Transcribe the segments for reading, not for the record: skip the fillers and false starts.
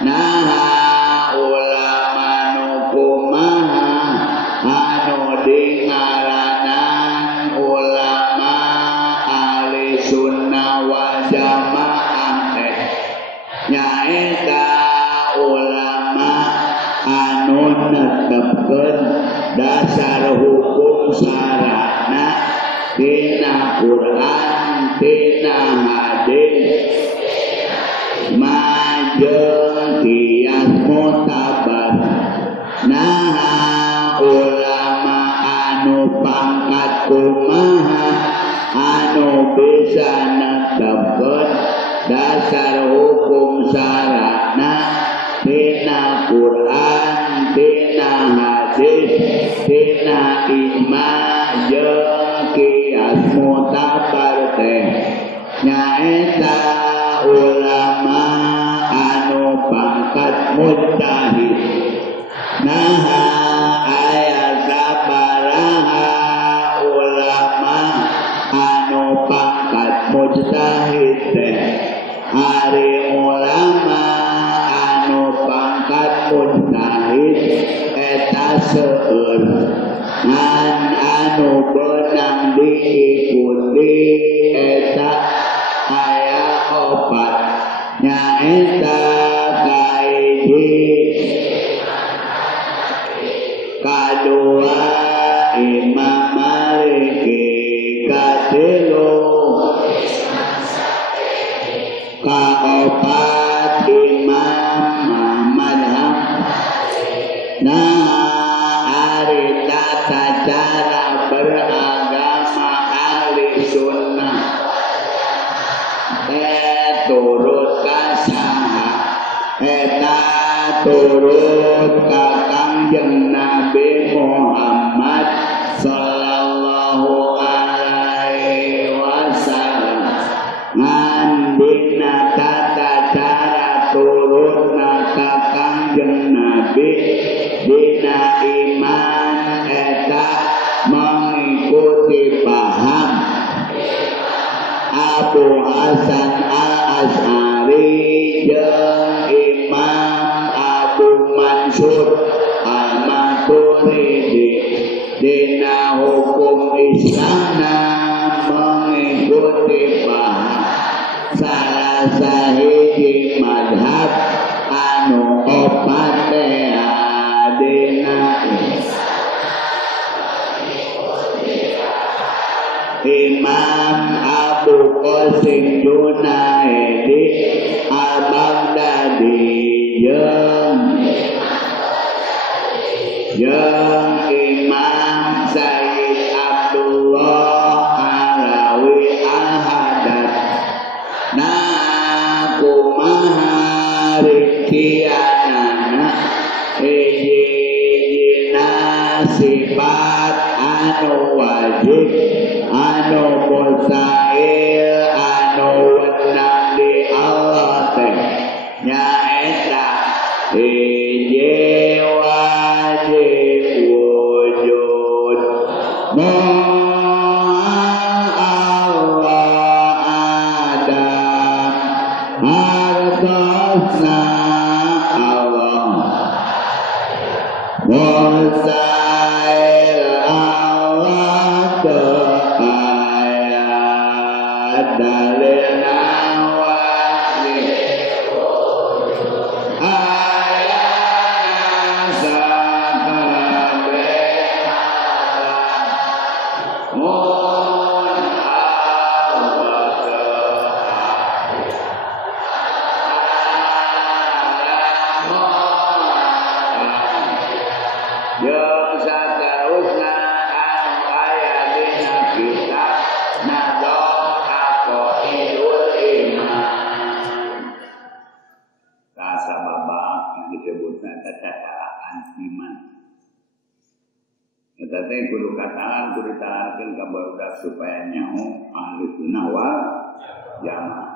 Nah ulama nu kumaha anu dingaranan ulama ahli sunnah wal jamaah nyaeta ulama anu netepkeun dasar hukum syara'na tina Quran tina hadis majeng qiyas mutabar. Nah ulama anu pangkat kumaha anu bisa netepkeun dasar hukum syara'na tina Quran tina hadis tina ijma' jeung qiyas mutabar teh nyaeta ulama anu pangkat mujtahid. Nah aya sabaraha ulama anu pangkat mujtahid teh ari ulama anu pangkat mujtahid eta seueur ngan anu beunang diikuti eta aya opat nyaeta kahiji kadua Imam Maliki katilu kaopat Imam Muhammad nah ari tata cara beragama ahli sunnah turut kasaha eta turut ka Kangjeng Nabi Muhammad sallallahu alaihi wasallam ngan dina tata cara turutna ka Kangjeng Nabi dina iman eta mengikuti paham Abu Hasan Al-Asy'ari jeung Imam Abu Mansur Al-Maturidi dina hukum Islamna mengikuti paham salah sahiji madhab anu opat teh dina Imam Abu Qasim Junaidi Al-Baghdadi jeung Imam Sayyid Abdullah Alawi Al-Haddad. Nah kumaha rikianana hiji-hijina sifat anu wajib anu mustahil anu wenang di Allah teh nyaeta hiji wajib wujud Allah Adam hartosna Allah mustahil Allah dalilna wajib ayana sakabeh mun jeung saterusna anu aya dina kitab Nadhal Aqaidul Iman. Rasa babak yang disebutnya tataran iman. Eta teh kudu katakan kudu ditarakeun ka barudak supaya nyaho ahli sunnah wal jamaah.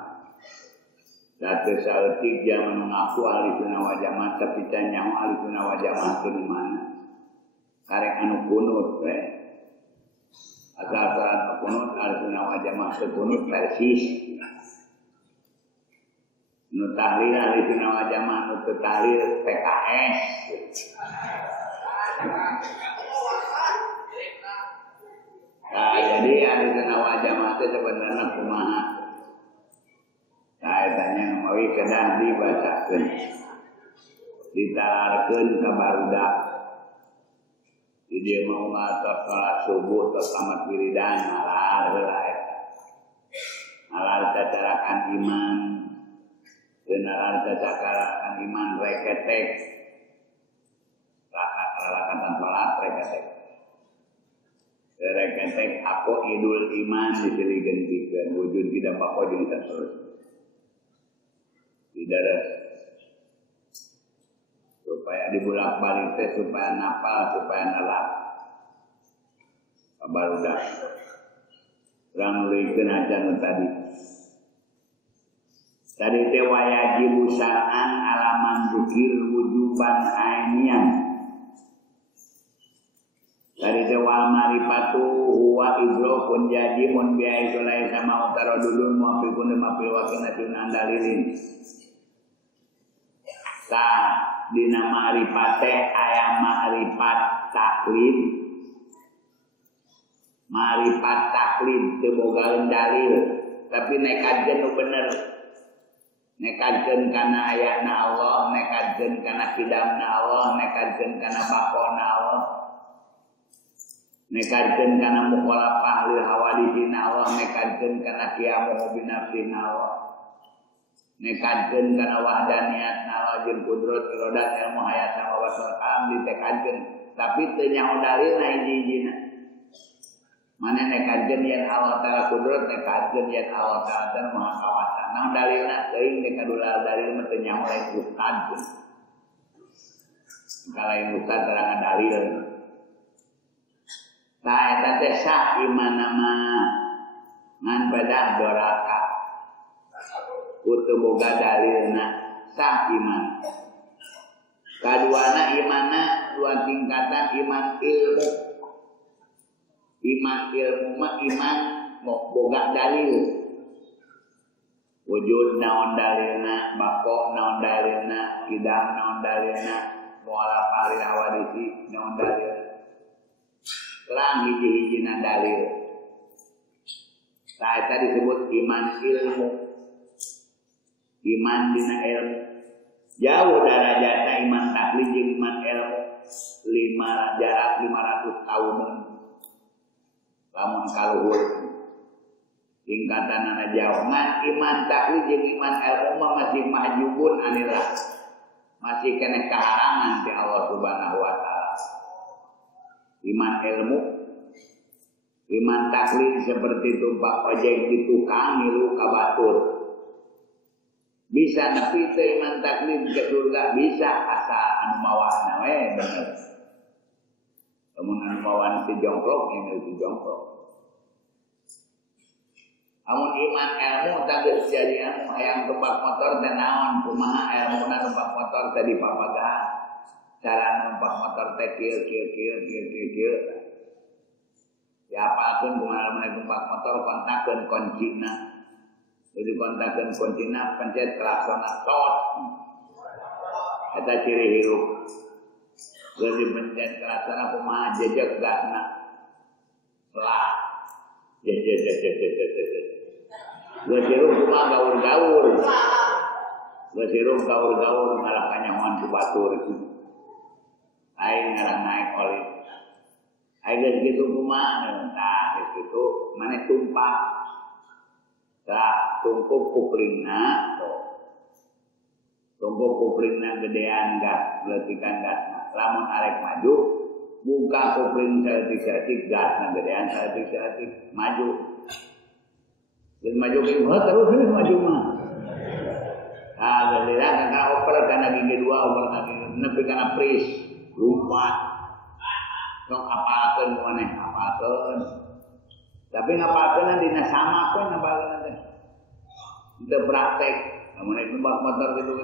Datu saeutik zaman mengaku ahli sunnah wal jamaah tapi teh nyaho ahli sunnah wal jamaah teh mana? Karek anu kunut we. Asal-asalan kunut ahli sunnah wal jamaah kunut persis. Nu tahlil ahli sunnah wal jamaah, nu teu tahlil PKS. Nah, jadi ahli sunnah wal jamaah itu sebenarnya kumaha? Saya tanya mawi kedah dibacakeun. Ditalarkeun ka barudak. Di dia mau ngatos salat subuh terus tamat wiridan halar heula eta. Halar cacarakan iman. Benaran cacarakan iman reketek. Lakatan salat reketek. Reketek aku idul iman disilih-gentikeun wujud tidak apa-apa jeung terus. Tidak supaya dibulak-balik teh supaya napal supaya nalap kabarudak urang nulikeun acan tadi teh wajib syar'an alaman dzikir wujuban ainian tadi teh wal marifatu huwa idrakun jadimun bi'a isolai sama utara dulun muafiqun mafil wakinatun andalilin dina ma'rifat teh aya ma'rifat taklid. Ma'rifat taklid teu boga dalil, tapi nekadkeun nu bener. Nekadkeun kana ayatna Allah, nekadkeun kana kidamna Allah, nekadkeun kana baqona Allah. Nekadkeun kana mukhalafah lil hawaditsina Allah, nekadkeun kana qiyamu bi nafsina Allah. Nekadkeun kana wahdaniyatna Allah jeung kudrat irodat ilmu hayat sama wasal kalam ditekadkeun tapi teu nyaho dalilna hiji-hijina mana nekadkeun yen Allah taala kudrat nekadkeun yen Allah taala maha kawasa naon dalilna teuing dikadular dalil mah teu nyaho lain ustad kalain ustad terangan dalil ta eta teh sah imanna mah ngan badah doraka utuh boga dalilna sah iman. Kaduana imanna dua tingkatan iman ilmu. Iman ilmu mah iman mau boga dalil. Wujud naon dalilna, bako naon dalilna, kidam naon dalilna, mualaf alil hawadisi naon dalil. Lang hiji-hijina dalil. Nah, eta disebut iman ilmu. Iman dina ilmu jauh darajatna iman taklid jeung iman ilmu jarak 500 tahun lamun kaluhur tingkatanana jauh ngan iman taklid jeung iman ilmu mah masih mahjubun anillah masih kena kaharangan ti Allah Subhanahu wa taala iman ilmu iman taklid seperti tumpak ojek di tukang ngilu ka batur bisa nepi teh iman taklid ke surga bisa asal anu mawana we bener. Lamun anu mawana si jongkrok ini si jongkrok. Amun iman ilmu tak jadi anu hayang numpak motor teh naon kumaha ilmuna numpak motor teh dipapagahan. Cara numpak motor teh kieu. Siapakeun kumaha numpak motor kontakkeun kuncina. Jadi kontakkan kontina pencet kelaksana tot. Eta ciri hirup. Jadi pencet kelaksana kumaha jejak gasna. Lah. Gue hirup kumaha gaur-gaur. Gue hirup gaur-gaur ngalah kanyahoan ku batur itu. Aing ngalah naik oli. Aing geus kitu kumaha? Tah geus kitu maneh tumpak. Tak tumpuk kuplingna, tumpuk kuplingna gedean gas, letikan gas. Lamun arek maju, buka kupling seletik gas, gedean seletik maju. Dan maju kita terus maju mah. Ah, gedean karena oper karena gigi 2, oper karena nepi karena pris, lumpat. Sok apalkeun maneh, apalkeun. Tapi ngapalkeun dina sama pun ngapalkeun teh. Teu praktek, lamun itu numpak motor gitu.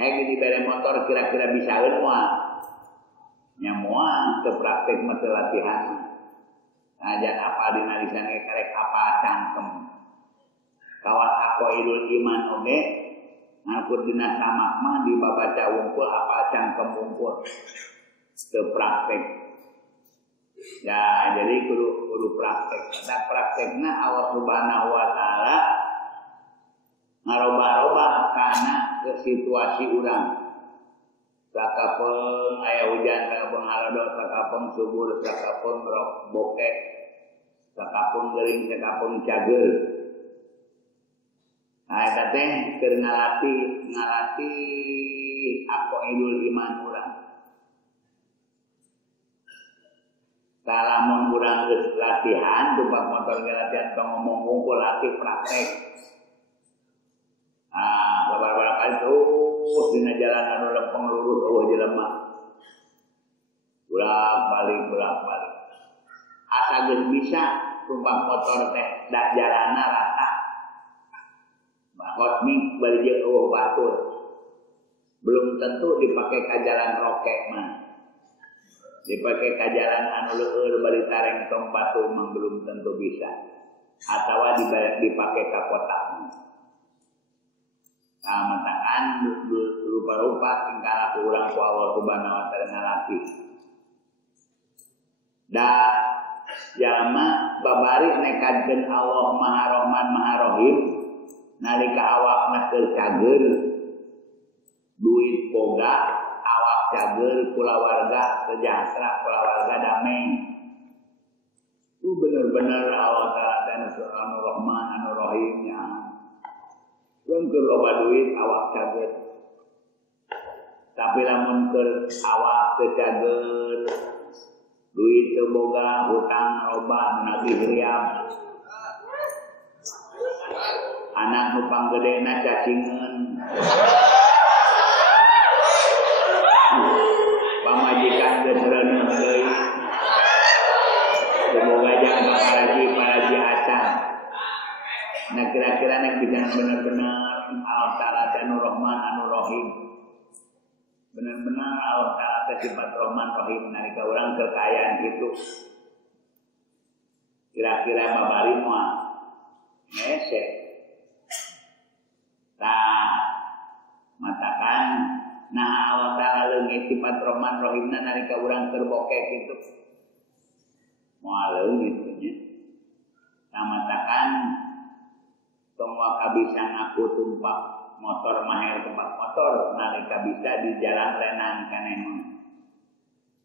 Hege dibere motor kira-kira bisaeun moal. Nya moal teu praktek mah teu latihan. Ajan apal dina lisan ge karek apal cangkem. kawan aqaidul iman oge ngangkut dina samak mah dibaca wungkul apa cangkem wungkul teu praktek. Ya jadi kudu praktek. Nah praktekna Allah Subhanahu wa taala ngaroba-roba kana ke situasi urang. Sakapeung aya hujan, sakapeung haladot, sakapeung subur, sakapeung bokek, sakapeung geuring, sakapeung cageul. Nah eta teh keur ngalatih aqaidul iman urang. Salamun urang geus latihan, tumpak motor ge latihan tong ngomong ngumpul latih praktek. Beberapa kali terus dina jalan anu lempeng lurus eueuh jelema. Bolak-balik. Asa geus bisa tumpak motor teh da jalanna rata. Bahot ming bari jeung eueuh batur. Belum tentu dipake ka jalan rokek mah. Dipake ka jalan anu leueur bari tareng tong batu mah belum tentu bisa. Atawa dipake ka kota. Nah, matakan rupa-rupa tingkah laku urang ku Allah Subhanahu wa taala ngalatih. Da jalma babari nekadkeun Allah Maha Rahman Maha Rahim nalika awakna teu cageul duit boga awak cageul kulawarga sejahtera kulawarga damai. Itu bener-bener Allah taala dan anu Rahman anu Rahim nya. Untuk loba duit awak cageul. Tapi lamun keur awak teu cageul, duit teu boga, hutang loba nagih riam. Anak nu panggedena cacingeun. Pamajikan geus reuneuh deui. Teu boga jang paraji acan. Nah kira-kira yang bisa benar-benar Allah Ta'ala anu Rahman anu Rahim. Benar-benar Allah Ta'ala sifat Rahman Rahim nalika urang kekayaan itu. Kira-kira babari moal ngese. Tah matakan nah Allah Ta'ala leungit sifat Rahman Rahimna nalika urang keur bokek itu. Moal leungit nya. Tah matakan semua kabisa ngaku tumpak motor mahel tumpak motor nalika bisa di jalan renan kaneh.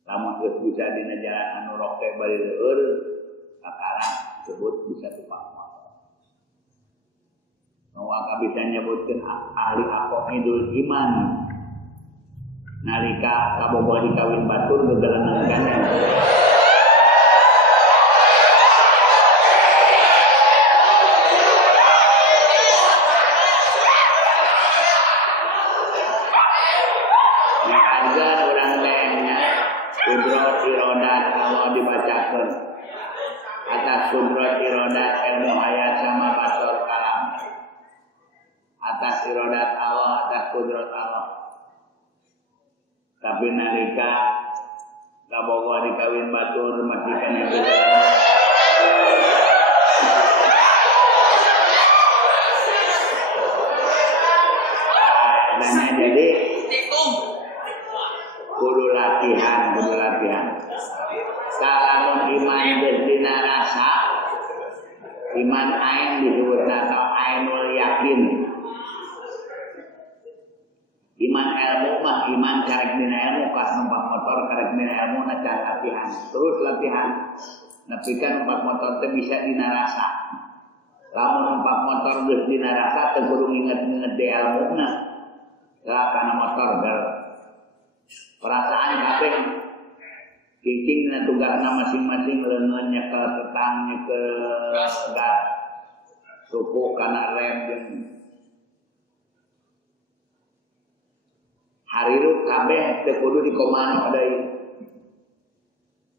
Lamun geus bisa dina jalan anu roke bari leueur kakara disebut bisa tumpak motor. Semua kabisa nyebutkeun ahli aqaidul iman. Nalika kabogoh dikawin batur gegeleneng kaneh. Atas kudrat irodat ilmu hayat sama basor kalam. Atas irodat Allah, atas kudrat Allah. Tapi nalika kabogoh dikawin batur masih kena nah jadi kudu latihan. Salamun iman berzina rasa, iman ain disebut atau ainul yakin. Iman ilmu mah iman karek dina ilmu pas numpak motor karek dina ilmu nacan latihan. Terus latihan. Nepikan numpak motor teh bisa dina rasa. Lamun numpak motor geus dina rasa teu kudu nginget-nginget di ilmuna. Kana motor ger perasaan kabeh kicing na tugasna masing-masing leungeun nyekel tetang nyekel gas ruku kana rem jeung hariru kabeh teu kudu dikomando deui.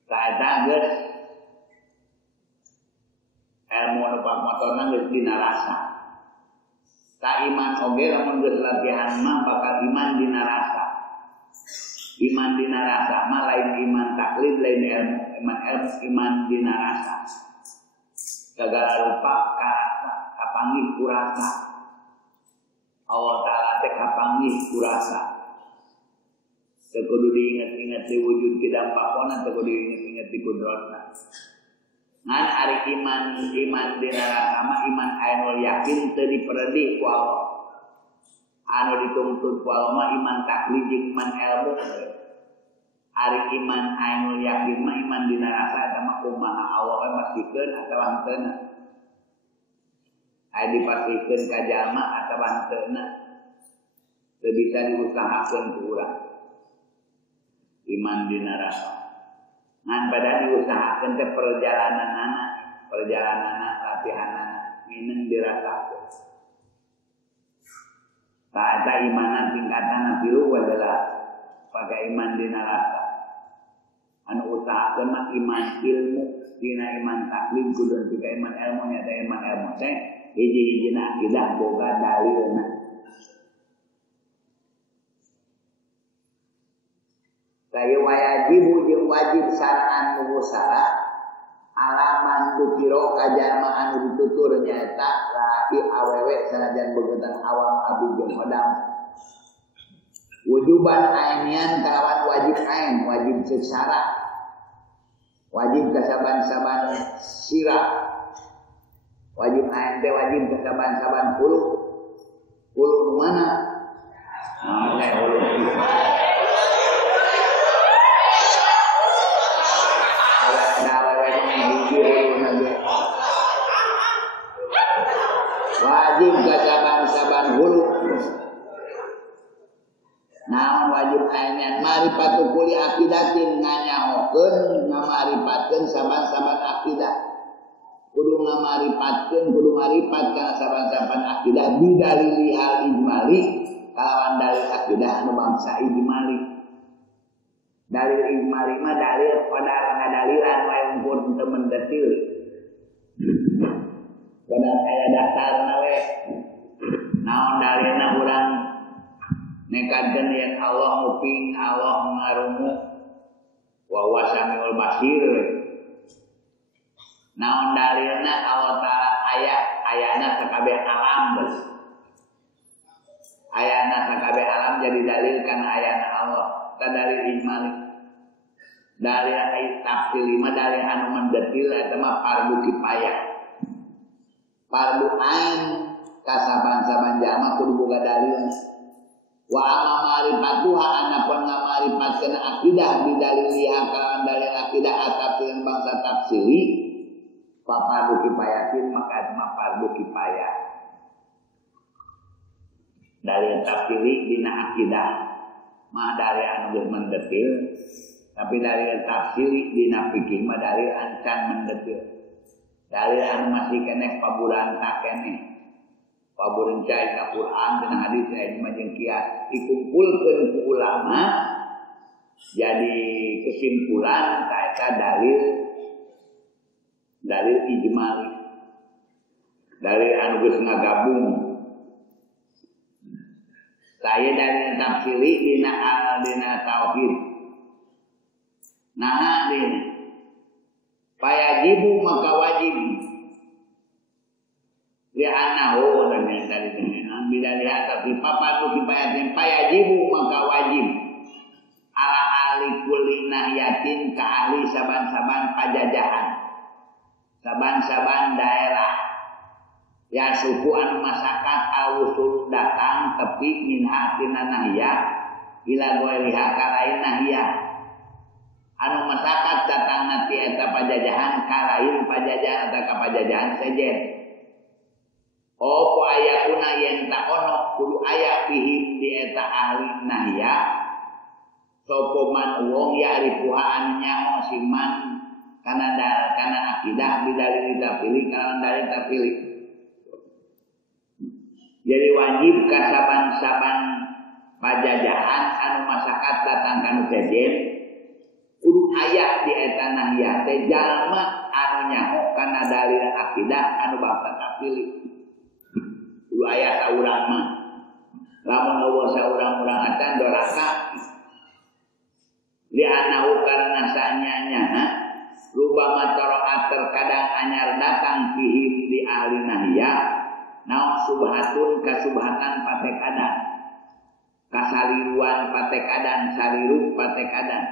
Kaeta geus ilmu numpak motorna geus dina rasa. Ta iman oge lamun geus latihan mah bakal iman dina rasa. Iman dina rasa mah lain iman taklid lain ilmu iman dina rasa. Segala rupa kapanggih kurasa. Allah Ta'ala teh kapanggih kurasa. Teu kudu diinget-inget di wujud kidampakona, teu kudu diinget-inget di kudrotna. Ngan ari iman dina rasa iman ainul yakin teu diperedih ku Allah. Anu dituntut ku Allah mah iman taklid jeung iman ilmu. Ari iman ainul yakin mah iman dina rasa eta mah kumaha Allah mastikeun atawa henteu. Aya dipastikeun ka jalma atawa henteu. Teu bisa diusahakeun ku urang. Iman dina rasa. Ngan pada diusahakeun teh perjalananana latihanana mineng dirasakeun. Eta imanan tingkatan pilu adalah pakai iman dina rasa. Anu usahakeun mah iman ilmu, dina iman taklid kudu tika iman ilmu nya teh iman ilmu teh hiji-hijina akidah boga dalilna. Kaya wajib jeung wajib syar'an muhsara alaman dukiro kajalma anu ditutur nyaeta laki awewe sanajan beungeut awam abdi jeung hodam. Wujuban ainian kalawan wajib ain, wajib secara wajib kasaban-saban sirah. Wajib ain teh wajib kasaban-saban puluh mana? Puluh wajib kasaban-saban hulu. Naon wajib ainian marifatu kuli akidatin nganyahokeun ngamaripatkeun saban-saban akidah. Kudu ngamaripatkeun kudu marifat kana saban-saban akidah bidalil hal ijmali kalawan dalil akidah anu bangsa ijmali. Dalil ijmali mah dalil pada ngadalilan wae umpur teu mendetil. Padahal aya dasarna we. Naon dalilna urang nekadkeun yen Allah muping, Allah ngarungu. Wa huwa samiul basir. Naon dalilna Allah Ta'ala ayana sakabeh alam geus. Ayana sakabeh alam jadi dalil kana ayana Allah. Ka dalil ijmali. Dalil ayat tafsir 5 dalil anu mendetil eta mah fardu kifayah. Fardu ain kasaban-saban jalma kudu boga dalilna. Wa amma marifatuha anapun ngamaripatkeun akidah bidaliliha kalawan dalil akidah atapkeun bangsa tafsiri fa fardu kifayatin maka mah fardu kifayah. Dalil tafsiri dina akidah mah dalil anu geus mendetil, tapi dalil tafsiri dina fikih mah dalil ancan mendetil. Dalil anu masih keneh paburanta keneh. Paburanta ka Quran dan hadis ijma jeung qiyas dikumpulkeun ku ulama jadi kesimpulan eta dalil ijmali. Dalil anu geus ngagabung. Saya dalil tafsiri dina tauhid. Nah dina fayajibu maka wajib li'annahu dan yang tadi dengan bila lihat tapi papatu kifayatin fayajibu maka wajib ala ahli kulli nahiyatin ka ahli saban-saban pajajahan saban-saban daerah ya suku anu masyarakat al-usul datang tepi minha tina nahiyah ila ghairiha ka lain nahiyah anu masyarakat datang nanti eta pajajahan kalain pajajahan atau pajajahan sejen. Opo ayakuna yen tak ono kudu aya pihim di eta ahli nahya. Sopo man wong ya ripuha anu nyaho siman kana akidah bidalil pilih kalawan dalil pilih. Jadi wajib kasaban-saban pajajahan anu masyarakat datang kanu sejen kudu aya di eta nahya teh jalma anu nyaho kana dalil akidah anu bangsa pilih. Kudu aya saurang mah. Lamun eueuh saurang-urang acan doraka. Li anahu karna sanyanya rubama taraat terkadang anyar datang fihim di ahli nahya naon subhatun kasubhatan patekadan kasaliruan patekadan saliru patekadan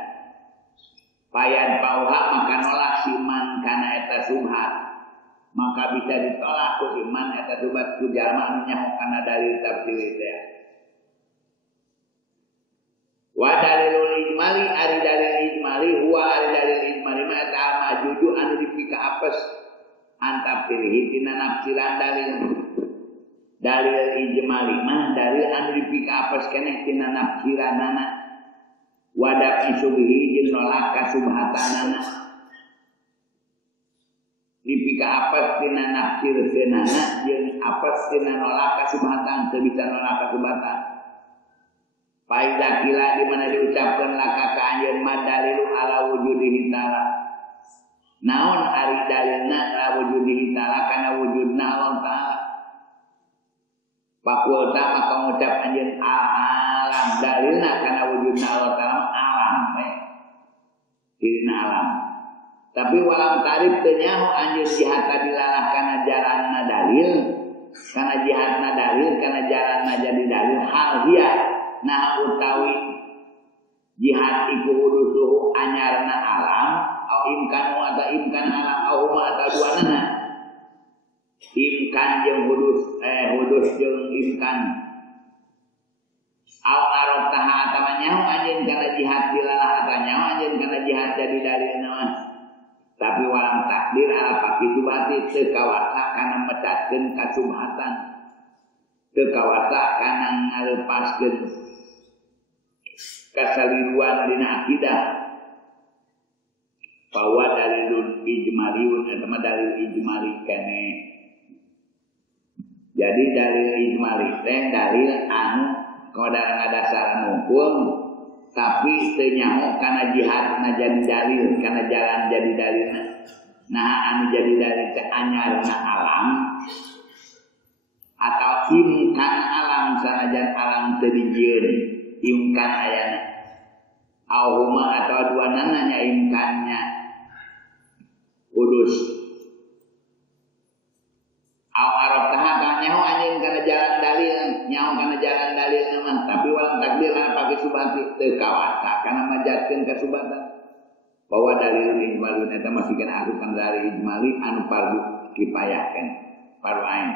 payan pauha maka nolak siman kana eta subhat maka bisa ditolak ku iman eta subhat ku jalma anu nyaho kana dalil tafsir teh wa dalilul ijmali ari dalil ijmali huwa ari dalil ijmali ma eta majuju anu dipika apes antap pilih tina nafsiran dalil ijmali mah dalil anu dipika apes keneh tina nafsiranana wadap isubihi jeung nolak kasubhatanana dipika apes tina nafsirkeunana jeung apes tina nolak kasubhatan teu bisa nolak kasubhatan faida kila di mana diucapkeun laka ka anjeun madalilu ala wujudihi ta'ala naon ari dalilna ala wujudihi ta'ala kana wujudna Allah ta'ala pakulta maka ngucap anjeun alam dalilna kana wujudna Allah ta'ala alam dirina alam tapi walam tarif teu nyaho anjeun jihad dilalah kana jalanna dalil kana jihadna dalil kana jalanna jadi dalil hal hiya nah utawi jihad iku hudusuhu anyarna alam au imkan alam au huma atau duanana imkan jeung hudus jeung imkan au arab taha atamanyahu anjeun kana jihad dilalah atamanyahu anjeun kana jihad jadi dalilna mah tapi walam takdir ala pakitu bati teu kawasa kana mecatkeun kasubhatan teu kawasa kana ngalepaskeun kasaliruan dina akidah bahwa dalilun ijmaliun eta mah dalil ijmali kene jadi dalil ijmali teh dalil anu kodar ngadasar hukum tapi teu nyaho kana jihadna jadi dalil kana jalan jadi dalilna nah anu jadi dalil teh anyarna alam atau imkan alam sanajan alam teu dijieun imkan ayana Ahuma atau dua nananya imkannya kudus. Au arab tahaka nyaho anjeun kana jalan dalil, nyaho kana jalan dalil mah tapi walam takdir kana pake subati teu kawasa kana majatkeun ka subatan. Bahwa dalil ijmalun eta masih kana asupan dari ijmali anu fardu kifayahkeun, fardu ain.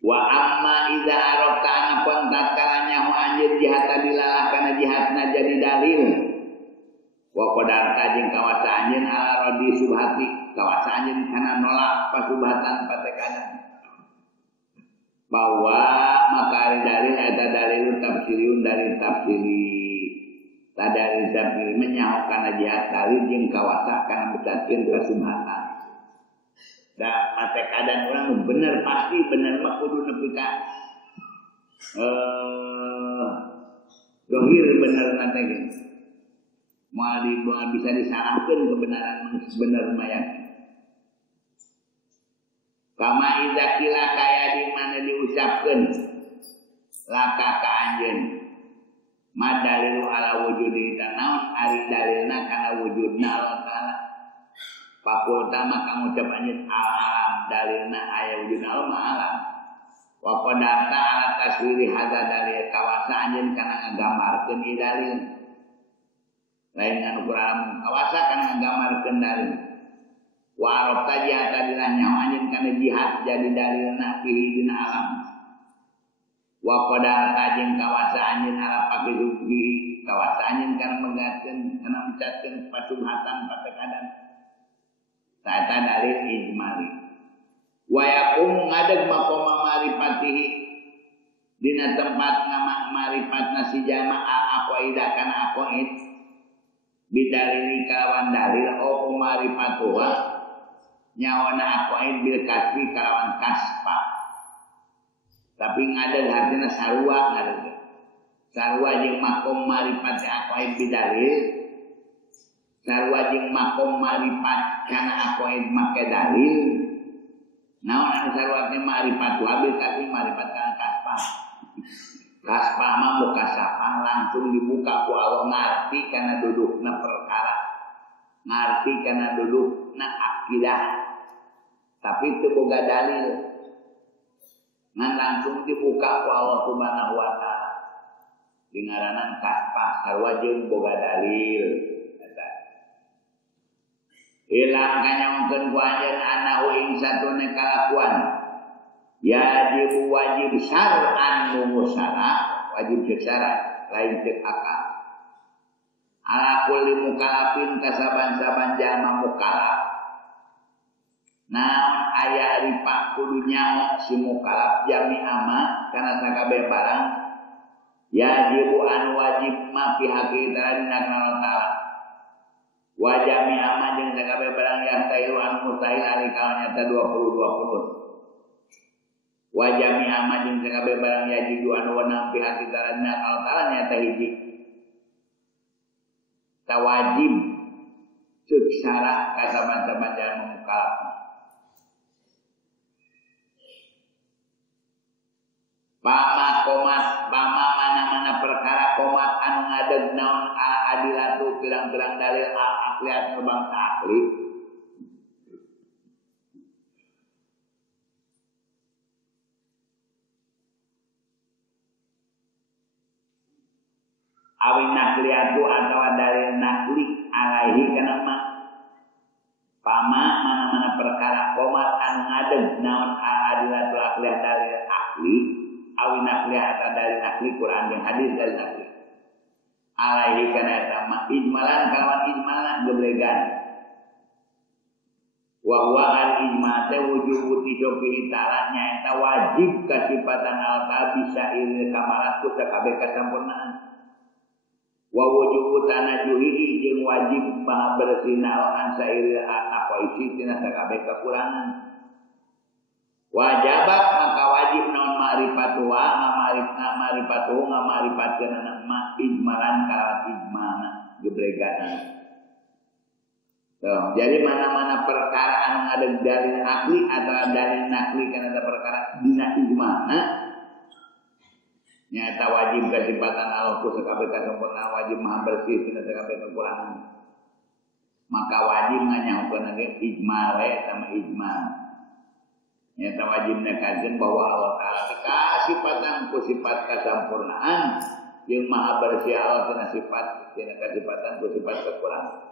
Wa amma iza arabta anapun tatkala nyaho anjeun jihad dilalah kana jihadna jadi dalil wa qadarta jeung kawasa anjeun ala radi subhati kawasa anjeun kana nolak pasubhatan patekadan bahwa maka dalil eta dalil tafsirun dalil tafsiri tadalil tafsir menyaho kana jihad dalil jeung kawasa kana mecatkeun pasubhatan da patekadan urang bener pasti bener mah kudu nepi ka dohir bener nanti kan mau bisa disalahkan kebenaran bener mayak kama iza kila kaya di mana diucapkan laka ka anjeun madalilu ala wujudi tanaun ari dalilna kana wujudna Allah taala pakulta maka ngucap anjeun alam dalilna aya wujudna Allah alam wa qadarta ala taswiri hadza dalil kawasa anjeun kana ngagambarkeun ieu dalil lain anu kurang kawasa kana ngagambarkeun dalil wa arafta jihad dilah nyaho anjeun kana jihad jadi dalilna fihi dina alam wa qadarta jeung kawasa anjeun ala pake rugi kawasa anjeun kana menggatkeun kana mencatkeun pasubhatan patekadan saeta dalil ijmali wa yakum ngadeg maqama marifatihi dina tempat nama marifatna si jamaah aqaidah kana aqaid bidalili kalawan dalil o marifatuha nyawana aqaid bil kasbi kalawan kaspa tapi ngadeg artina sarua ngadeg sarua jeung maqam marifat aqaid bidalil sarua jeung maqam marifat kana aqaid make dalil naon anu sarua teh ma'rifat wabil kasih ma'rifat kana kaspa. Kaspa mah mukasafah langsung dibuka ku Allah ngarti kana dudukna perkara. Ngarti kana dudukna akidah. tapi teu boga dalil. Ngan langsung dibuka ku Allah Subhanahu wa taala. Dingaranan pasar wajib boga dalil. Eta. Ilang kanyongkeun ku anjeun ana uing satune kalakuan. Wajib syar'an mumusara, wajib secara lain cek akal. Ala kulli mukalafin kasaban-saban jalma mukalaf. Naon aya ripa kudu nyaho si mukalaf jami ama kana sakabeh barang yajibu an wajib ma fi haqqi ta'ala. Wajami ama jeung sakabeh barang yang tairu an mustahil ari kalanya ta 20. Wajami ama jeung sakabeh barang yajibu an wana fi haqqi ta'ala nya ta hiji. Tawajib secara kasaban-saban jalma mukalaf. Pama mana-mana perkara komat anu ngadeg naon adilatu pirang-pirang dalil al-aqliat nu bangsa akli. Awin nakliatu atau dalil nakli alaihi kana ma. Pama mana-mana perkara komat anu ngadeg naon adilatu aqliat dalil akli. Awin nakli atau dari nakli Quran yang hadis dari nakli alaihi kana sama ijmalan kawan ijmalan geblegan wa huwa al ijma' wujubu tijobi ta'ala nyaeta wajib kasifatan al-ta bisa iri kamarat ku sakabeh kasampurnaan wa wujubu tanajuhi jeung wajib maha bersina an sairi apa isi tina sakabeh kekurangan. Wajabat maka wajib naon ma'rifatu wa ma'rifatu nga'marifatkeun anak ma ijmalan kalawan ijmana gebleganan. Jadi mana-mana perkara anu ngadeg dalil nakli atau dalil nakli kana ada perkara dina ijmana nyata wajib kasifatan Allah ku sakabeh kasempurnaan wajib maha bersih tina sakabeh kekurangan. Maka wajib nganyahokeun ge ijmal sama ijmal. Nyata wajibnya kajian bahwa Allah Ta'ala kasifatan ku sifat kesampurnaan yang maha bersih Allah tina sifat tina kasifatan ku sifat kekurangan.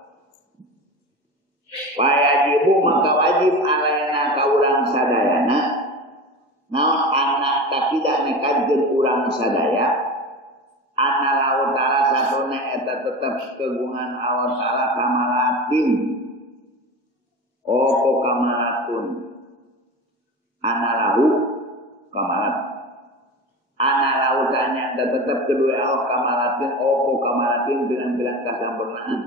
Wajibu maka wajib alaina ka urang sadayana naon anak takidah nekajkeun urang sadaya anna Allah Ta'ala satune eta tetep kegungan Allah Ta'ala kamalatin opo kamalatun analau kamalat analau tanya dan tetap kedua Allah kamalatin opo kamalatin bilang-bilang kasampurnaan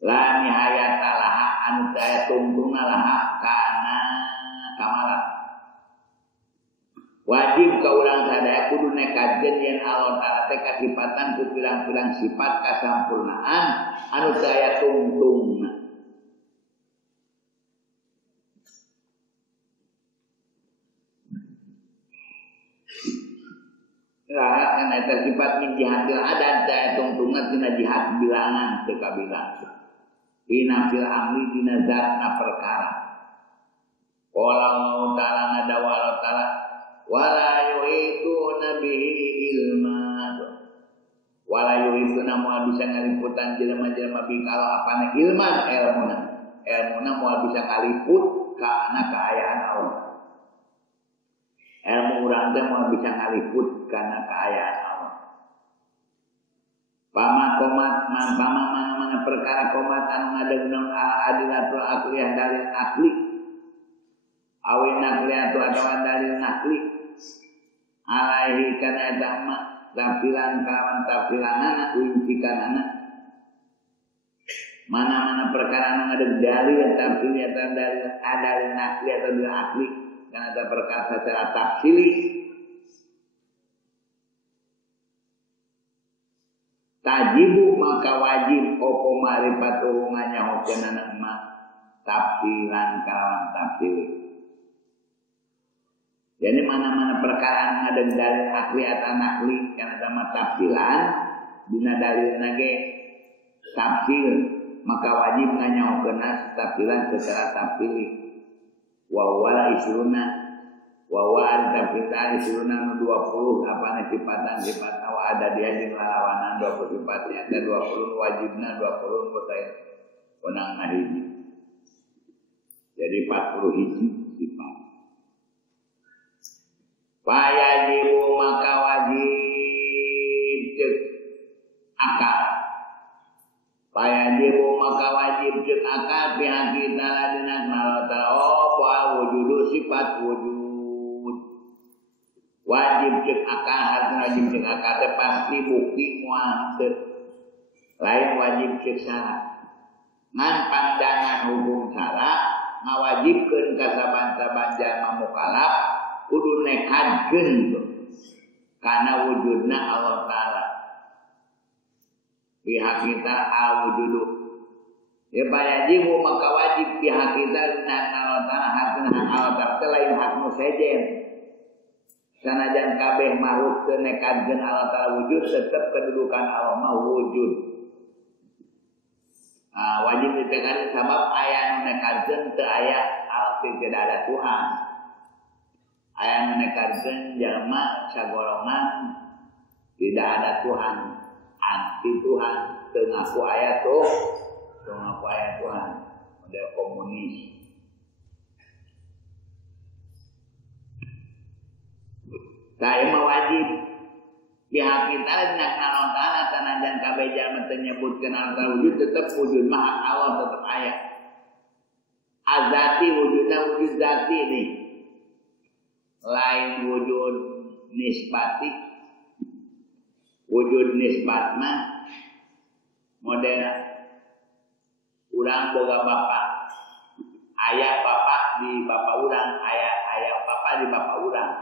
la nihayat alaha anu taya tungtungna laha kana kamalat wajib ka urang sadaya kudu nekadkeun yen Allah Ta'ala teh kasifatan ku bilang-bilang sifat kasampurnaan anu taya tungtungna. Lah kan eta sifat min jihadil adat daya tungtungan tina jihad bilangan teu kabilang. Ina fil amri dina zatna perkara. Qala Allah Ta'ala ngadawa Allah Ta'ala wala yuhitu nabihi ilma. Wala yuhitu moal bisa ngaliputan jelema-jelema bi kalau apane ilman ilmuna. Ilmuna moal bisa ngaliput kana kaayaan Allah. Ilmu urang teh moal bisa ngaliput kana kaayaan Allah. Pama mana perkara komat anu ngadeg naon adilatul aqliyah dalil akli. Awin nakliyatu atawa dalil nakli. Alaihi kana dhamma tampilan kawan tampilanana uncikanana. Mana-mana perkara anu ngadeg dalil tampil atau dalil nakli atau dalil akli. Karena ada perkara secara tafsili tajibu maka wajib opo ma'rifatuhu nganyahokeun anak ma tafsilan kalawan tafsili. Jadi mana-mana perkara ada dalil akli atau nakli karena sama tafsilan dina dalil nage tafsil maka wajib nganyahokeun tafsilan secara tafsili. Wawala isruna wawaan kita isruna 20 apane sifatan wa ada dia jeung lalawanan 20 sifatnya ada 20 wajibna 20 mutai wenang hiji. Jadi 40 hiji sifat. Fayajibu maka wajib cek akal. Fayajibu maka wajib cek akal pihak kita ladina nalata wujudu sifat wujud. Wajib cek akal harus wajib cek akal pasti bukti mual lain wajib cek syarat. Ngan pandangan hukum syarat ngawajibkeun ka saban-saban jalma mukallaf kudu nekadkeun kana wujudna Allah taala. Pihak kita awujudu. Ya bayajibu maka wajib pihak kita dan Allah taala hakna Allah taala lain hakmu sejen. Sanajan kabeh makhluk teu nekadkeun Allah taala wujud tetep kedudukan Allah mah wujud. Wajib ditekan sebab aya nu nekadkeun teu aya Allah tidak ada Tuhan. Aya nu nekadkeun jalma sagolongan tidak ada Tuhan, anti Tuhan, teu ngaku aya Tuhan, model komunis. Saya mah wajib pihak kita nak Allah taala sanajan kabeh jalma teu nyebutkeun Allah wujud tetep wujud mah Allah tetep aya. Azati wujudna wujud zati nih. Lain wujud nisbati. Wujud nisbat mah model urang boga bapak. Aya bapak di bapak urang, aya bapak di bapak urang.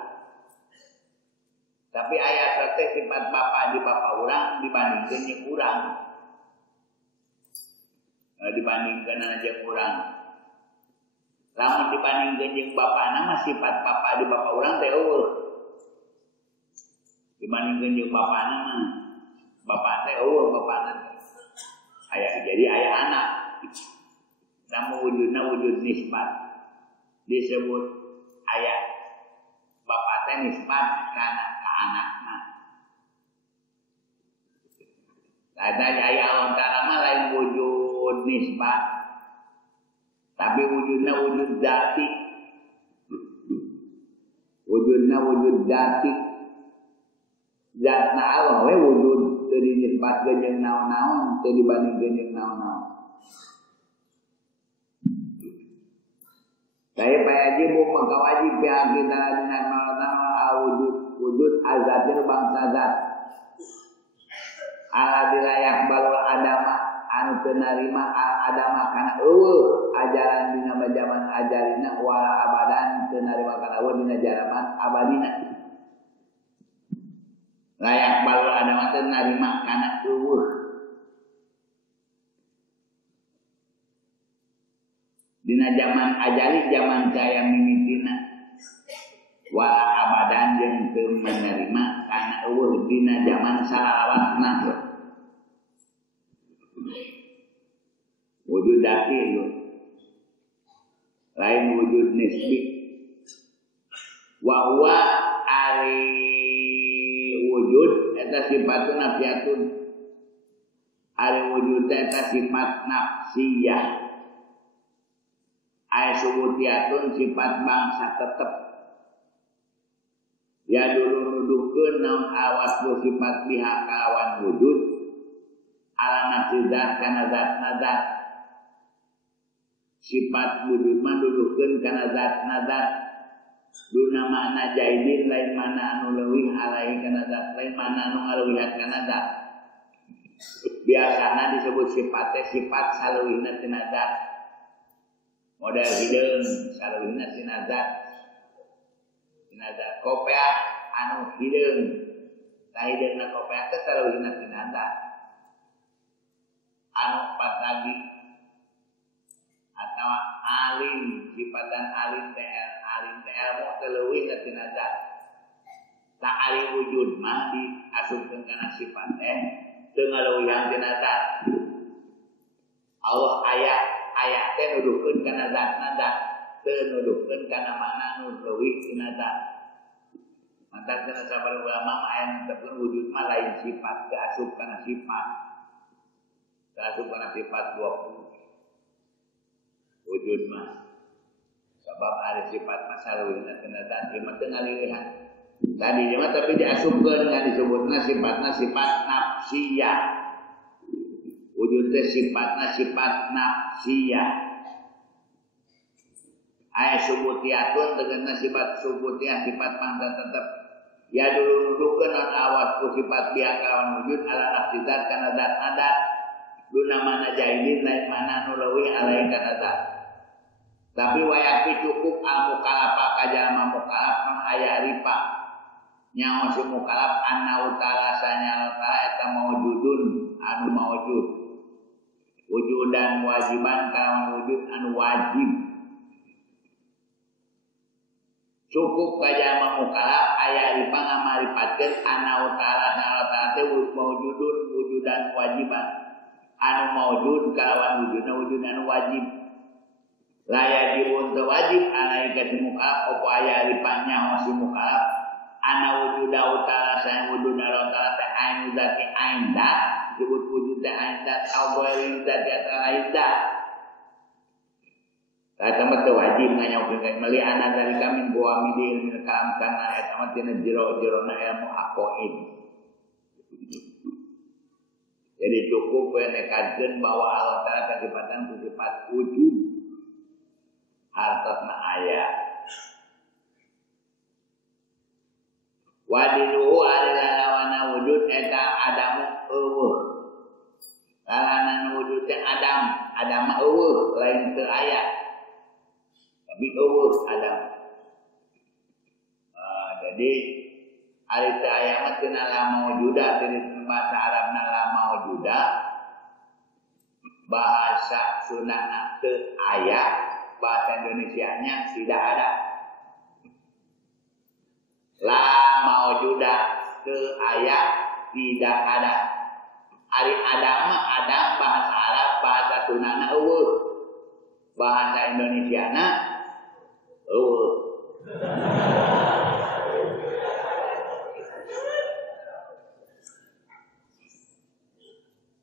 Tapi ayat teh sifat bapak di bapak urang dibandingkeun jeung urang. Dibandingkeun jeung urang. Lamun dibandingkeun jeung bapana mah sifat bapak di bapak urang teh eueuh. Dibandingkeun jeung bapana mah bapak teh eueuh bapana. Jadi aya anak. Namun wujudna wujud nisbat. Disebut aya bapak teh nisbat kana anakna. Ada aya Allah taala mah lain wujud nisbat. Tapi wujudna wujud dzati. Wujudna wujud dzati. Zatna Allah we wujud teu dinisbatkeun jeung naon-naon, teu dibandingkeun jeung naon-naon. Saya payajibu maka wajib pihak kita dengan wujud azatil bangsa zat ala dilayak balul adama anu teu narima adama kana eueuh ajaran dina zaman ajarina wala abadan teu narima kana eueuh dina zaman abadina. Layak balul adama teu narima kana eueuh dina zaman ajali zaman kaya mimitina wala abadan jeung teu menerima kana eueuh dina zaman salawatna. Wujud dati itu lain wujud nisbi. Wa huwa ari wujud eta sifatun nafsiyatun. Ari wujud eta sifat nafsiyah. Ai subutiyatun sifat bangsa tetep. Ya dulu nuduhkeun naon awas sifat pihak kalawan wujud ala nafsi zat kana zatna zat. Sifat wujud mah nuduhkeun kana zatna zat. Duna makna jaidin lain mana anu leuwih alaihi kana zat, lain mana anu ngaleuwihan kana zat. Biasana disebut sifatnya sifat saleuwihna tina zat. Model hideung saleuwihna tina zat. Zat kopiah anu hideung sahideungna kopiah teh saleuwihna tina zat anu patagi atawa alim sifatan alim teh ilmu teh leuwihna tina zat. Tak ari wujud mah diasupkeun kana sifat teh teu ngaleuwihan tina zat. Allah aya teh nuduhkeun kana zatna zat teu nuduhkeun kana makna nu leuwih tina eta. Mantap kana sabar ulama aya netepkeun wujud mah lain sifat, teu asup kana sifat. Teu asup kana sifat 20. Wujud mah sebab ada sifat masalahna tina eta ieu mah teu ngalilihan. Tadi mah tapi diasupkeun kan disebutna sifatna sifat nafsiyah. Wujud teh sifatna sifat nafsiyah. Aya subutiyatun tegasna sifat subutiyah sifat pangkat tetep. Ya dulu nuduhkeun non awas ku sifat biak lawan wujud ala nafsi zat kana zat adat. Duna mana jahilin lain mana nu leuwih alai kana zat. Tapi wayapi cukup al mukalafa kajalma mukalaf kan aya ripa. Nyawa si mukalaf anna utala sanyal ta'ala eta maujudun anu maujud. Wujudan wajiban kana wujud anu wajib. Cukup kajalma mukalaf aya ripa ngamaripakeun anna utala sanyal ta'ala teh maujudun wujudan wajiban. Anu maujud kalawan wujudna wujud anu wajib. Laya jibun wajib alai ka mukalaf opo aya ripanya masih mukalaf ana wujuda utara sang wujud utara teh ain zati ain dat disebut wujud teh ain dat awalin zati ain dat kata mah teu wajib nganyakeun ka meli ana dari kami bawa midil min kalam kana eta mah tina jero-jerona ilmu aqaid. Jadi cukup menekadkeun bahwa Allah Taala kesifatan sifat wujud hartosna ayat. Wadiduhu alilalawana wujud eta adamu eueuh. Lalanan wujud teh Adam mah eueuh lain teu aya. Tapi eueuh Adam. Jadi ari teu aya mah teu la maujuda dari bahasa Arabna la maujuda. Bahasa Sundana teu aya. Bahasa Indonesianya tidak ada. La maujuda teu aya tidak ada. Ari ada mah ada bahasa Arab, bahasa Sundana eueuh. Bahasa Indonesiana eueuh.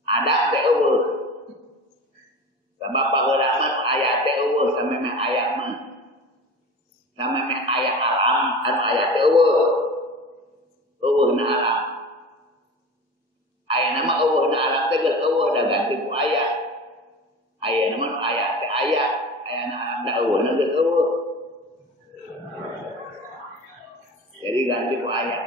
Ada teh eueuh. Sebab baheula mah aya teh eueuh sampai meh aya mah. Sampai meh aya alam anu aya teh eueuh. Eueuhna alam. Aya nama eueuhna alam teh geus eueuh da ganti ku aya. Aya nama aya teh aya, aya na alam da eueuhna geus eueuh. Jadi ganti ku aya.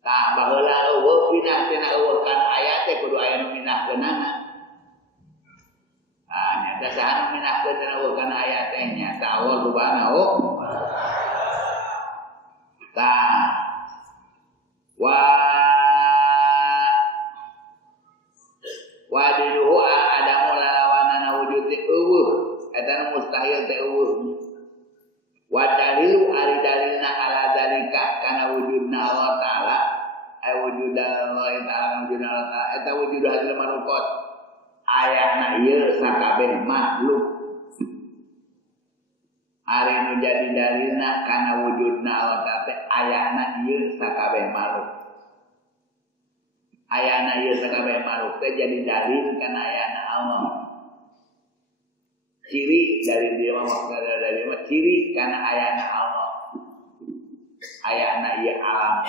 Tah baheula eueuh pindah tina eueuh kan aya teh kudu aya nu minahkeunana. Nyata saha minahkeun tina eueuh kana aya teh nyata Allah Subhanahu tah wadiduhu adamu lalawanana wujud teh eueuh eta mustahil teh eueuh. Wa dalilu ari dalilna ala dalika kana wujudna Allah Ta'ala wujud Allah Ta'ala wujud Allah Ta'ala eta wujud hadil manukot ayana ieu sakabeh makhluk. Ari nu jadi dalilna kana wujudna Allah Ta'ala teh ayana ieu sakabeh makhluk. Ayana ieu sakabeh makhluk teh jadi dalil kana ayana Allah. Ciri dari dia maksudna dari mah ciri kana ayana Allah. Ayana ieu alam.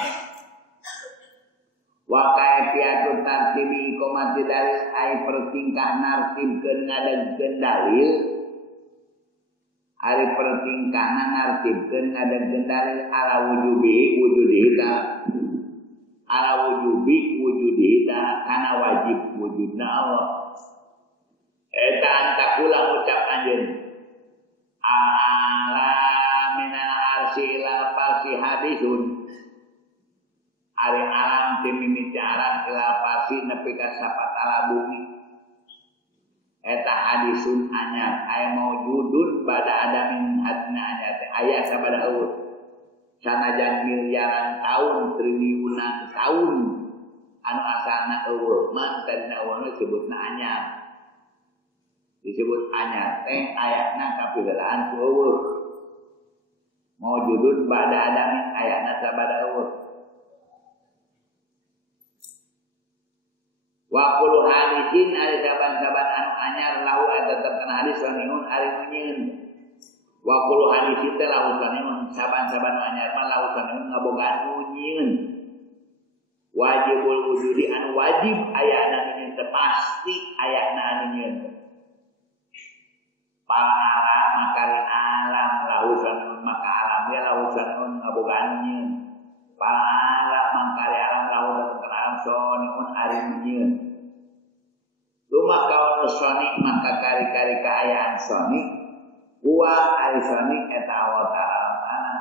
Wa kaifiyatu tartibi iqamati dalil ai pertingkah nartibkeun ngadegkeun dalil. Ari pertingkahna nartibkeun ngadegkeun dalil ala wujubi wujudita. Ala wujubi wujudita kana wajib wujudna Allah. Eta antakula ucap anjeun. Ala minal arsi ila falsi hadisun. Ari alam timimiti alam ila falsi nepi ka sapatala bumi. Eta hadisun anyar aya maujudun pada adamin hadna anyar teh aya sabada eueuh. Sanajan miliaran tahun triliunan tahun anu asalna eueuh man tadina eueuh disebutna anyar. disebut anyar teh ayatna kapieulaan ku eueuh. Maujudun ba'da adamin ayatna sabada eueuh. Wa kullu hadisin ari saban-saban anu anyar lahu eta tetep hadis saniun ari nyeun. Wa kullu hadisin teh lahu saniun saban-saban anu anyar mah lahu saniun ngabogaan nyeun. Wajibul wujudi anu wajib ayatna nyeun teh pasti ayatna anu nyeun. Pala makari alam lahu saniun maka alam ge lahu saniun ngabogaan nyeun. Pala makari alam lahu tetep saniun ari nyeun. Luma kawan sonik maka kari-kari keayaan sonik gua ari sonik eta Allah Ta'ala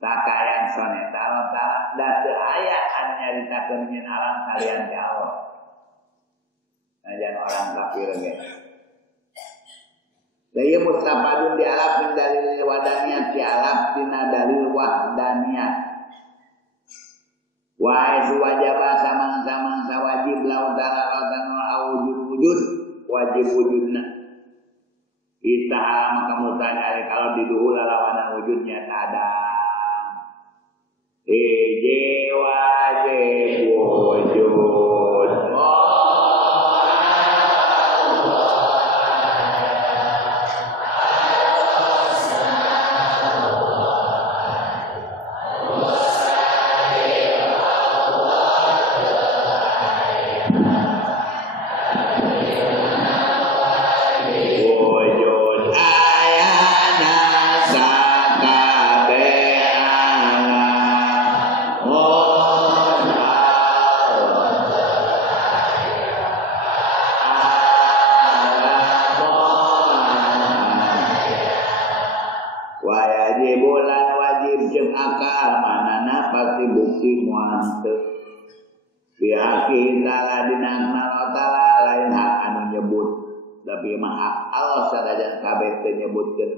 tak keayaan sonik eta Allah Ta'ala dan teu aya anu nyaritakeun nyeun alam kalian ke Allah. Najan orang kafir ge. Daya mustafadun di alaf min dalil wadaniyah di alaf tina dalil wahdaniyah. Wa isu wajaba samang-samang sawajib lau ta'ala wujud wajib wujudna istaha maka mutanya kalau diduhul lawanan wujudnya ada wajib wujud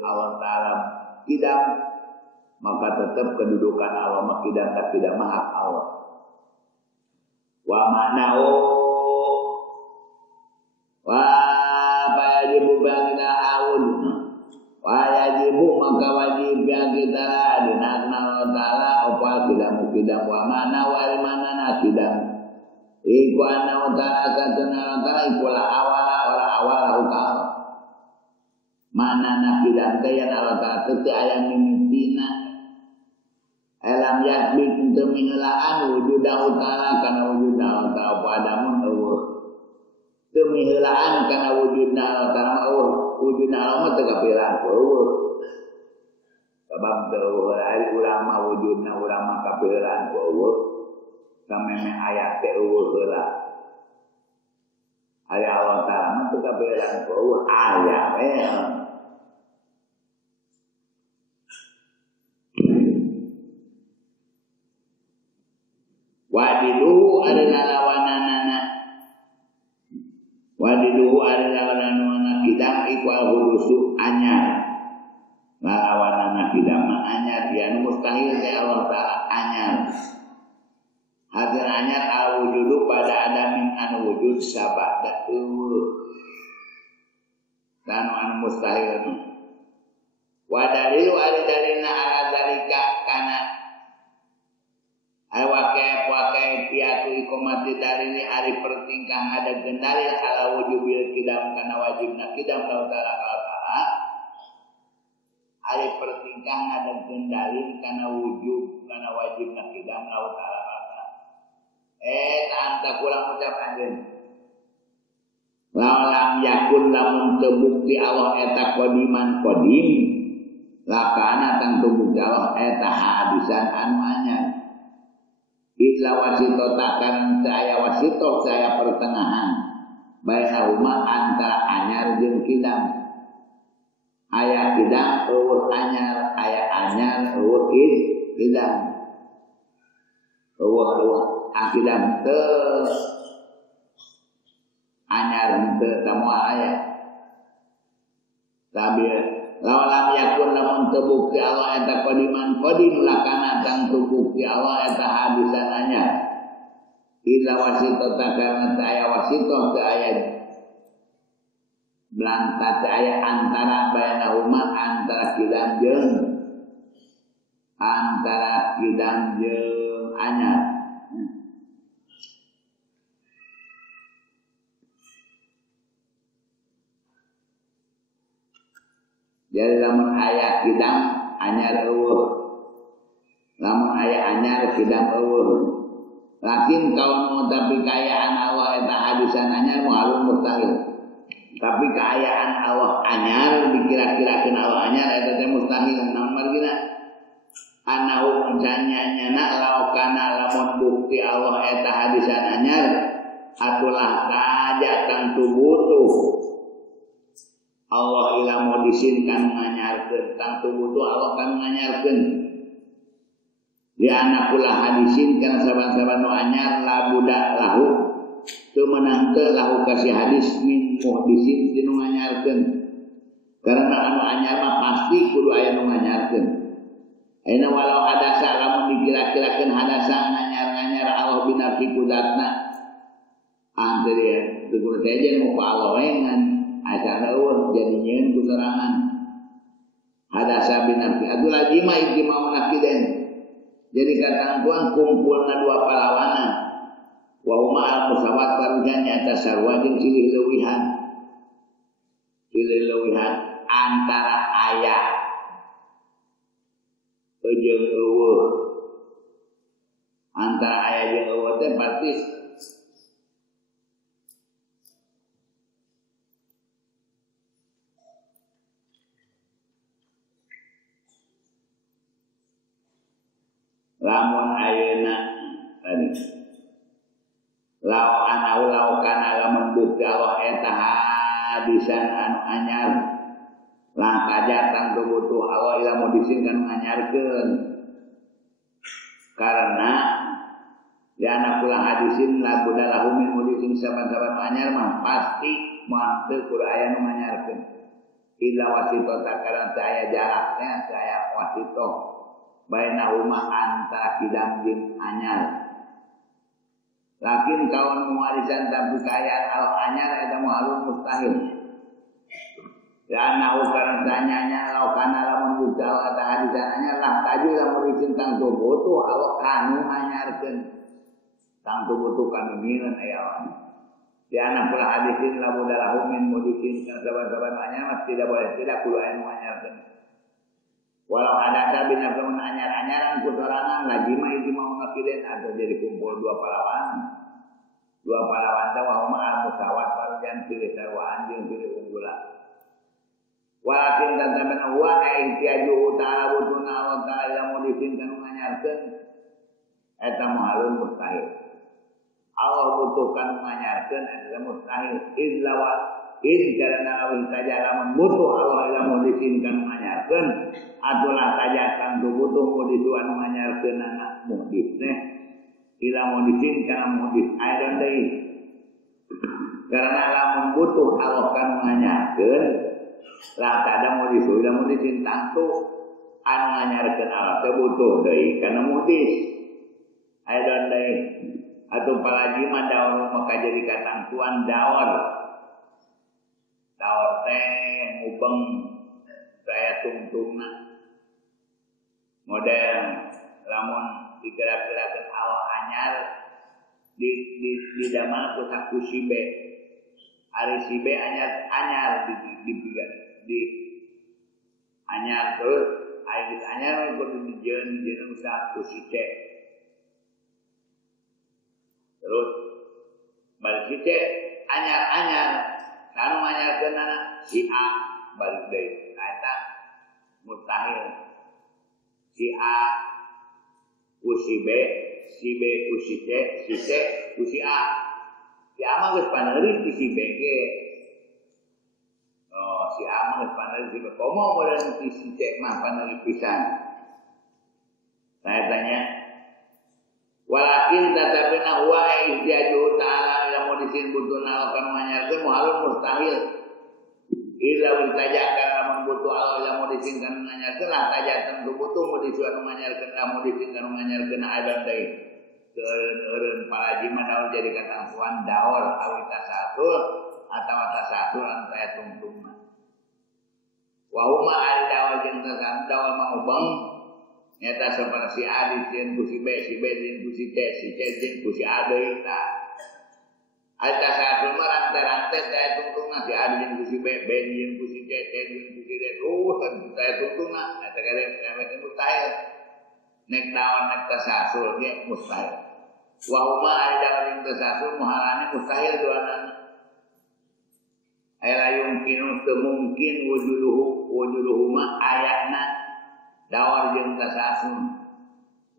Allah Ta'ala tidak maka tetap kedudukan Allah tidak maha Allah. Wa ma'na'u wa yajibu ba'da awun wa yajibu maka wajib kita dinakna Allah Ta'ala apa tidak wa ma'na wa imanana tidak iku anna ta'ala satuna ta'ala ikulah awala ora awala ta'ala mana nakidan kayan Allah Ta'ala teu aya mimitina alam yakbik teu miheulaan wujudahu ta'ala kana wujudna Allah Ta'ala padamun eueuh teu miheulaan kana wujudna Allah Ta'ala eueuh wujudna Allah mah teu kapieulaan ku eueuh sabab teu ari ulama wujudna urang mah kapieulaan ku eueuh sameme aya teh eueuh heula ari Allah Ta'ala mah teu kapieulaan ku eueuh aya we. Wadiduhu adalah lawananana wadiduhu adalah lawananana kidam ikwal hudusu anyar lawananana kidam anyar dia mustahil ke Allah Ta'ala anyar hadir anyar al-wujudu pada adamin anu wujud sabada dan anu mustahil wadalilu dalilna ala dalika kana wakai piatu ikomati dalili hari pertingkah ada gendalil ala wujubil kidam kana wajibna kidam lau ta'ala hari pertingkah ada gendalil kana wujub kana wajibna kidam lau ta'ala tak kurang ucap anjeun lam yakun lamun tebukti Allah eta qadiman qadim lakana tang tebukti Allah eta hadisan anu anyar illa wasito takkan saya wasito saya pertengahan baina huma antara anyar jeung kidam aya kidam eueuh anyar aya anyar eueuh kidam eueuh kidam teu anyar teu tamo aya tapi lawan yakun lamun tebukti Allah eta qadiman qadim lakana tang tebukti Allah eta hadisan anyar illa wasito takana saya wasito ke ayat Belantah aya antara bainahuma antara kidam jeung anyar. Jadi lamun aya kidam anyar eueuh. Lamun aya anyar kidam eueuh. Lakin kaum tapi kayaan Allah eta hadisan anyar muhalun mustahil. Tapi kayaan Allah anyar dikira-kirakeun Allah anyar eta teh mustahil. Namun margina anahu janyana laukana lamun bukti Allah eta hadisan anyar atulah kaja kang tubutuh Allah ilmu disinkan nganyarkeun kang tubutuh Allah kan nganyarkeun. Di anak pula hadisin karena saban-saban nu anyar labuda lahu teu meunang teu lahu kasih hadis min muhdisin tinu nganyarkeun karena anu anyar mah pasti kudu aya nu nganyarkeun ayeuna walau hadasa lamun dikira-kirakeun hadasa nganyar-nganyar Allah binafsi kudatna anteu ya teu saja nu ka Allah we ngan asana eueuh jadi nyieun kuterangan hadasa binafsi atuh lazima ijtima'u nakiden. Jadi kata tuan kumpulna dua palawanan wa huma al-musawat parujan nyata sarwa jeung silih leuwihan antara aya jeung eueuh antara aya jeung eueuh teh pasti lamun ayeuna tadi lau kana lamun bukti Allah eta hadisan anu anyar lang kajatan tubutuh Allah ilmu disinkan nganyarkeun karena di anak pula hadisin labuda lahu min mudisin saban-saban anyar mah pasti moal teu kudu aya nu nganyarkeun illa wasito takaran saya jaraknya saya wasito bainahuma antara kidam jeung anyar. Lakin kawan muwarisan tapi kayaan Allah anyar eta muhalun mustahil. Ya nahu karena tanyanya lau kana lamun buka eta hadisan anyar lah taju lamun izin tang tubutuh Allah kanu anyarkeun. Tang tubutuh kanu nyieun aya Allah. Di anak pula hadisin lamun dalahu min mudisin saban-saban anyar tidak boleh tidak kudu aya nu anyarkeun. Walau ada sabin namun anyar-anyaran kutorangan lagi mah itu mau ngakiden atau jadi kumpul dua pahlawan tahu mah musawat parujan pilih sarwaan jeung pilih unggulan. Walakin tantaman wa ihtiyaju ta'ala butuna Allah ta'ala ilmu disinkan nganyarkeun eta muhalun mustahil. Allah butuhkan nganyarkeun eta mustahil karena awin saja lamun butuh Allah ilmu disinkan nganyarkeun atulah saja kang butuh mudituan nganyarkeun anak muhdis teh ilmu disinkan muhdis ayeuna deui karena lamun butuh Allah kan nganyarkeun lah kada muhdis ilmu disin tangtu anu nganyarkeun Allah teh butuh deui kana muhdis ayeuna deui atuh palagi mah daur maka jadi katangtuan daur teh mubeng saya tungtungna modern lamun dikira-kirakeun Allah anyar di damal kusak kusibe ari sibe anyar di anyar terus aya anyar kudu dijieun usaha kusice terus balik sice anyar kanu nganyarkeun anak si A balik deui eta mustahil si A ku si B ku si C ku si A mah geus paneuri di si B ge si A mah geus paneuri si B komo meureun si C mah paneuri pisan saya tanya walakin tatabina huwa ihtiyaju ta'ala ilmu disin butuh nalakan manyarkeun muhalun mustahil illa witajakan lamun butuh Allah ilmu disin kan manyarkeun lah tajatan butuh mu disuan manyarkeun ilmu disin kan manyarkeun adan deui eureun paraji mah daur jadi katangsuan daur awita satul atawa tasahul antara tungtungna. Wa huma al-dawa jeung tasahul mau bang nyata seperti adi jeung ku si B jeung ku si C jeung ku si A deui tah. Al-tasahul mah rante-rante teh tungtungna si adi jeung ku si B jeung ku si C jeung ku si D teh tungtungna eta kade mustahil. Nek dawan nek tasahul ge mustahil. Wa huma al-dawa jeung tasahul muhalane mustahil duanana. Ela yumkinu teu mungkin wujuduhuma ayatna dawar jeung tasahul.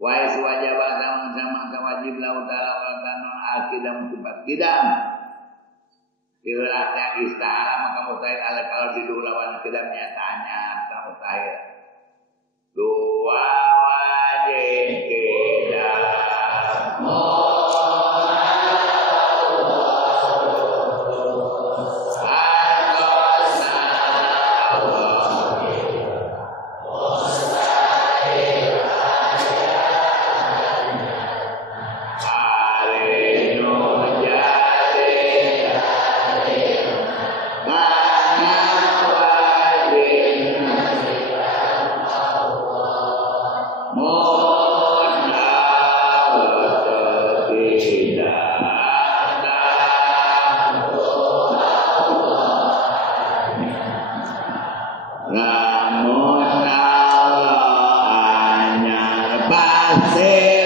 Wa is wajaba sama wajib lahu ta'ala wa kanon al-qidam sifat qidam. Bila istihara maka mustahil ala kalau diduh lawan qidam nyatanya ta mustahil. Dua wajib qidam Namun Allah hanya pasti